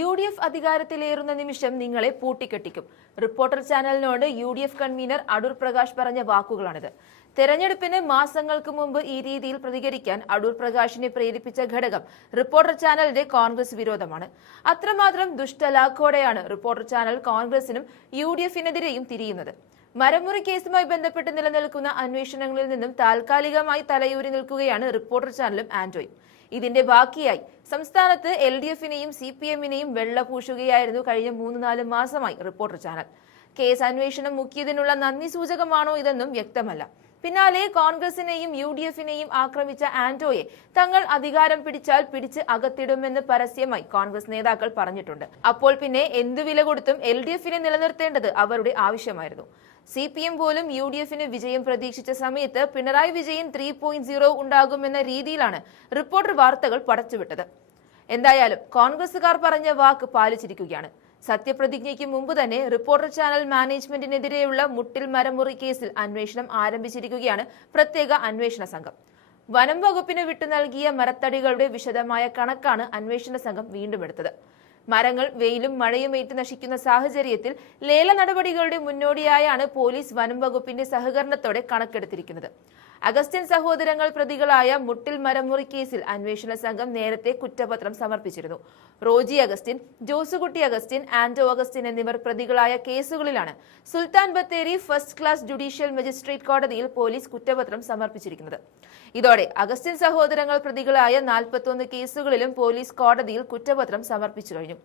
UDF അധികാരത്തിലേറുന്ന നിമിഷം നിങ്ങളെ പൂട്ടിക്കെട്ടിക്കും. Reporter ചാനലിനോട് UDF കൺവീനർ അടൂർ പ്രകാശ് പറഞ്ഞ വാക്കുകളാണിത്. തെരഞ്ഞെടുപ്പിന് മാസങ്ങൾക്ക് മുമ്പ് ഈ രീതിയിൽ പ്രതികരിക്കാൻ അടൂർ പ്രകാശിനെ പ്രേരിപ്പിച്ച ഘടകം റിപ്പോർട്ടർ ചാനലിന്റെ കോൺഗ്രസ് വിരോധമാണ്. അത്രമാത്രം ദുഷ്ടലാക്കോടെയാണ് റിപ്പോർട്ടർ ചാനൽ കോൺഗ്രസിനും UDFിനെതിരെയും തിരിയുന്നത്. മരമുറി കേസുമായി ബന്ധപ്പെട്ട് നിലനിൽക്കുന്ന അന്വേഷണങ്ങളിൽ നിന്നും താൽക്കാലികമായി തലയൂരി നിൽക്കുകയാണ് റിപ്പോർട്ടർ ചാനലും ആന്റോയും. ഇതിന്റെ ബാക്കിയായി സംസ്ഥാനത്ത് LDFിനെയും CPMനെയും വെള്ളപൂശുകയായിരുന്നു കഴിഞ്ഞ 3-4 മാസമായി റിപ്പോർട്ടർ ചാനൽ. കേസ് അന്വേഷണം മുക്കിയതിനുള്ള നന്ദി സൂചകമാണോ ഇതെന്നും വ്യക്തമല്ല. പിന്നാലെ കോൺഗ്രസിനെയും UDFിനെയും ആക്രമിച്ച ആന്റോയെ തങ്ങൾ അധികാരം പിടിച്ചാൽ പിടിച്ച് അകത്തിടുമെന്ന് പരസ്യമായി കോൺഗ്രസ് നേതാക്കൾ പറഞ്ഞിട്ടുണ്ട്. അപ്പോൾ പിന്നെ എന്തു വില കൊടുത്തും LDFിനെ നിലനിർത്തേണ്ടത് അവരുടെ ആവശ്യമായിരുന്നു. CPM പോലും UDFിന് വിജയം പ്രതീക്ഷിച്ച സമയത്ത് പിണറായി വിജയൻ 3.0 ഉണ്ടാകുമെന്ന രീതിയിലാണ് റിപ്പോർട്ടർ വാർത്തകൾ പടച്ചുവിട്ടത്. എന്തായാലും കോൺഗ്രസുകാർ പറഞ്ഞ വാക്ക് പാലിച്ചിരിക്കുകയാണ്. സത്യപ്രതിജ്ഞയ്ക്ക് മുമ്പ് തന്നെ റിപ്പോർട്ടർ ചാനൽ മാനേജ്മെന്റിനെതിരെയുള്ള മുട്ടിൽ മരമുറി കേസിൽ അന്വേഷണം ആരംഭിച്ചിരിക്കുകയാണ് പ്രത്യേക അന്വേഷണ സംഘം. വനം വകുപ്പിന് വിട്ടു നൽകിയ മരത്തടികളുടെ വിശദമായ കണക്കാണ് അന്വേഷണ സംഘം വീണ്ടും എടുത്തത്. മരങ്ങൾ വെയിലും മഴയും ഏറ്റ് നശിക്കുന്ന സാഹചര്യത്തിൽ ലേല നടപടികളുടെ മുന്നോടിയായാണ് പോലീസ് വനം വകുപ്പിന്റെ സഹകരണത്തോടെ കണക്കെടുത്തിരിക്കുന്നത്. അഗസ്റ്റിൻ സഹോദരങ്ങൾ പ്രതികളായ മുട്ടിൽ മരമുറി കേസിൽ അന്വേഷണ സംഘം നേരത്തെ കുറ്റപത്രം സമർപ്പിച്ചിരുന്നു. Roji Augustine, Josukutty Augustine, Anto Augustine എന്നിവർ പ്രതികളായ കേസുകളിലാണ് Sulthan Bathery first class judicial magistrate കോടതിയിൽ പോലീസ് കുറ്റപത്രം സമർപ്പിച്ചിരിക്കുന്നത്. ഇതോടെ അഗസ്റ്റിൻ സഹോദരങ്ങൾ പ്രതികളായ 41 കേസുകളിലും പോലീസ് കോടതിയിൽ കുറ്റപത്രം സമർപ്പിച്ചു കഴിഞ്ഞു.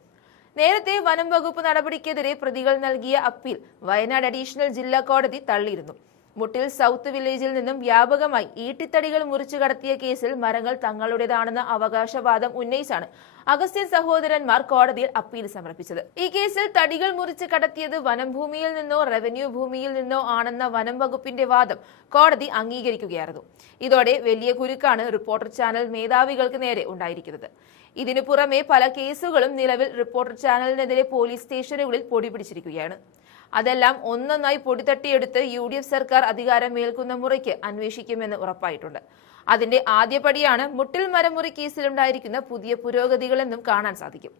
നേരത്തെ വനം വകുപ്പ് നടപടിക്കെതിരെ പ്രതികൾ നൽകിയ അപ്പീൽ വയനാട് അഡീഷണൽ ജില്ലാ കോടതി തള്ളിയിരുന്നു. മുട്ടിൽ സൗത്ത് വില്ലേജിൽ നിന്നും വ്യാപകമായി ഈട്ടിത്തടികൾ മുറിച്ചു കടത്തിയ കേസിൽ മരങ്ങൾ തങ്ങളുടേതാണെന്ന അവകാശവാദം ഉന്നയിച്ചാണ് അഗസ്റ്റിൻ സഹോദരന്മാർ കോടതിയിൽ അപ്പീൽ സമർപ്പിച്ചത്. ഈ കേസിൽ തടികൾ മുറിച്ച് കടത്തിയത് വനംഭൂമിയിൽ നിന്നോ റവന്യൂ ഭൂമിയിൽ നിന്നോ ആണെന്ന വനം വകുപ്പിന്റെ വാദം കോടതി അംഗീകരിക്കുകയായിരുന്നു. ഇതോടെ വലിയ കുരുക്കാണ് റിപ്പോർട്ടർ ചാനൽ മേധാവികൾക്ക് നേരെ ഉണ്ടായിരിക്കുന്നത്. ഇതിനു പുറമെ പല കേസുകളും നിലവിൽ റിപ്പോർട്ടർ ചാനലിനെതിരെ പോലീസ് സ്റ്റേഷനുകളിൽ പൊടിപിടിച്ചിരിക്കുകയാണ്. അതെല്ലാം ഒന്നൊന്നായി പൊടിതട്ടിയെടുത്ത് UDF സർക്കാർ അധികാരമേൽക്കുന്ന മുറയ്ക്ക് അന്വേഷിക്കുമെന്ന് ഉറപ്പായിട്ടുണ്ട്. അതിന്റെ ആദ്യപടിയാണ് മുട്ടിൽ മരമുറി കേസിലുണ്ടായിരിക്കുന്ന പുതിയ പുരോഗതികളെന്നും കാണാൻ സാധിക്കും.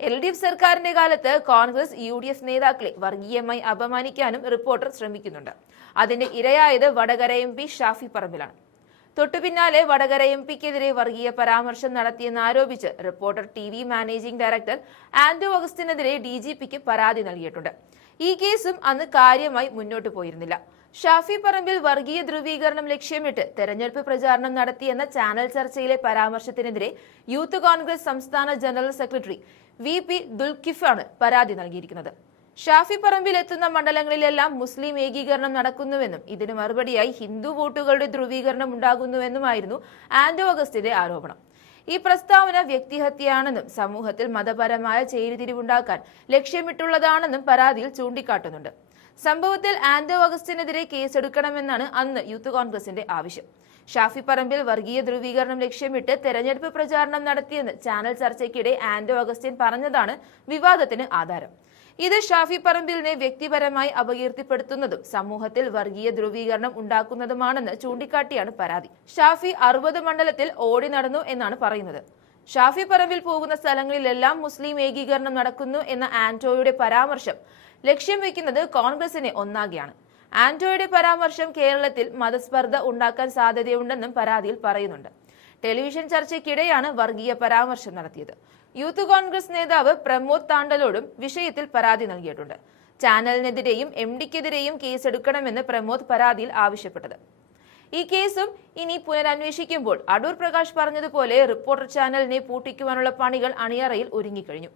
LDF സർക്കാരിന്റെ കാലത്ത് കോൺഗ്രസ് UDF നേതാക്കളെ വർഗീയമായി അപമാനിക്കാനും റിപ്പോർട്ടർ ശ്രമിക്കുന്നുണ്ട്. അതിന്റെ ഇരയായത് വടകര MP ഷാഫി പറമ്പിലാണ്. തൊട്ടുപിന്നാലെ വടകര MPക്കെതിരെ വർഗീയ പരാമർശം നടത്തിയെന്നാരോപിച്ച് reporter TV managing director Anto അഗസ്റ്റിനെതിരെ DGPക്ക് പരാതി നൽകിയിട്ടുണ്ട്. ഈ കേസും അന്ന് കാര്യമായി മുന്നോട്ട് പോയിരുന്നില്ല. ഷാഫി പറമ്പിൽ വർഗീയ ധ്രുവീകരണം ലക്ഷ്യമിട്ട് തെരഞ്ഞെടുപ്പ് പ്രചാരണം നടത്തിയെന്ന ചാനൽ ചർച്ചയിലെ പരാമർശത്തിനെതിരെ യൂത്ത് കോൺഗ്രസ് സംസ്ഥാന ജനറൽ സെക്രട്ടറി VP ദുൽകിഫാണ് പരാതി നൽകിയിരിക്കുന്നത്. ഷാഫി പറമ്പിൽ എത്തുന്ന മണ്ഡലങ്ങളിലെല്ലാം മുസ്ലിം ഏകീകരണം നടക്കുന്നുവെന്നും ഇതിന് മറുപടിയായി ഹിന്ദു വോട്ടുകളുടെ ധ്രുവീകരണം ഉണ്ടാകുന്നുവെന്നുമായിരുന്നു ആന്റോ അഗസ്റ്റിന്റെ ആരോപണം. ഈ പ്രസ്താവന വ്യക്തിഹത്യയാണെന്നും സമൂഹത്തിൽ മതപരമായ ചേരിതിരിവുണ്ടാക്കാൻ ലക്ഷ്യമിട്ടുള്ളതാണെന്നും പരാതിയിൽ ചൂണ്ടിക്കാട്ടുന്നുണ്ട്. സംഭവത്തിൽ ആന്റോ അഗസ്റ്റിനെതിരെ കേസെടുക്കണമെന്നാണ് അന്ന് യൂത്ത് കോൺഗ്രസിന്റെ ആവശ്യം. ഷാഫി പറമ്പിൽ വർഗീയ ധ്രുവീകരണം ലക്ഷ്യമിട്ട് തെരഞ്ഞെടുപ്പ് പ്രചാരണം നടത്തിയെന്ന് ചാനൽ ചർച്ചയ്ക്കിടെ ആന്റോ അഗസ്റ്റിൻ പറഞ്ഞതാണ് വിവാദത്തിന് ആധാരം. ഇത് ഷാഫി പറമ്പിലിനെ വ്യക്തിപരമായി അപകീർത്തിപ്പെടുത്തുന്നതും സമൂഹത്തിൽ വർഗീയ ധ്രുവീകരണം ഉണ്ടാക്കുന്നതുമാണെന്ന് ചൂണ്ടിക്കാട്ടിയാണ് പരാതി. ഷാഫി 60 മണ്ഡലത്തിൽ ഓടി നടന്നു എന്നാണ് പറയുന്നത്. ഷാഫി പറമ്പിൽ പോകുന്ന സ്ഥലങ്ങളിലെല്ലാം മുസ്ലിം ഏകീകരണം നടക്കുന്നു എന്ന ആന്റോയുടെ പരാമർശം ലക്ഷ്യം വെക്കുന്നത് കോൺഗ്രസിനെ ഒന്നാകെയാണ്. ആന്റോയുടെ പരാമർശം കേരളത്തിൽ മതസ്പർദ്ധ ഉണ്ടാക്കാൻ സാധ്യതയുണ്ടെന്നും പരാതിയിൽ പറയുന്നുണ്ട്. ടെലിവിഷൻ ചർച്ചയ്ക്കിടെയാണ് വർഗീയ പരാമർശം നടത്തിയത്. യൂത്ത് കോൺഗ്രസ് നേതാവ് പ്രമോദ് താണ്ടലോടും വിഷയത്തിൽ പരാതി നൽകിയിട്ടുണ്ട്. ചാനലിനെതിരെയും MDക്കെതിരെയും കേസെടുക്കണമെന്ന് പ്രമോദ് പരാതിയിൽ ആവശ്യപ്പെട്ടത്. ഈ കേസും ഇനി പുനരന്വേഷിക്കുമ്പോൾ അടൂർ പ്രകാശ് പറഞ്ഞതുപോലെ റിപ്പോർട്ടർ ചാനലിനെ പൂട്ടിക്കുവാനുള്ള പണികൾ അണിയറയിൽ ഒരുങ്ങിക്കഴിഞ്ഞു.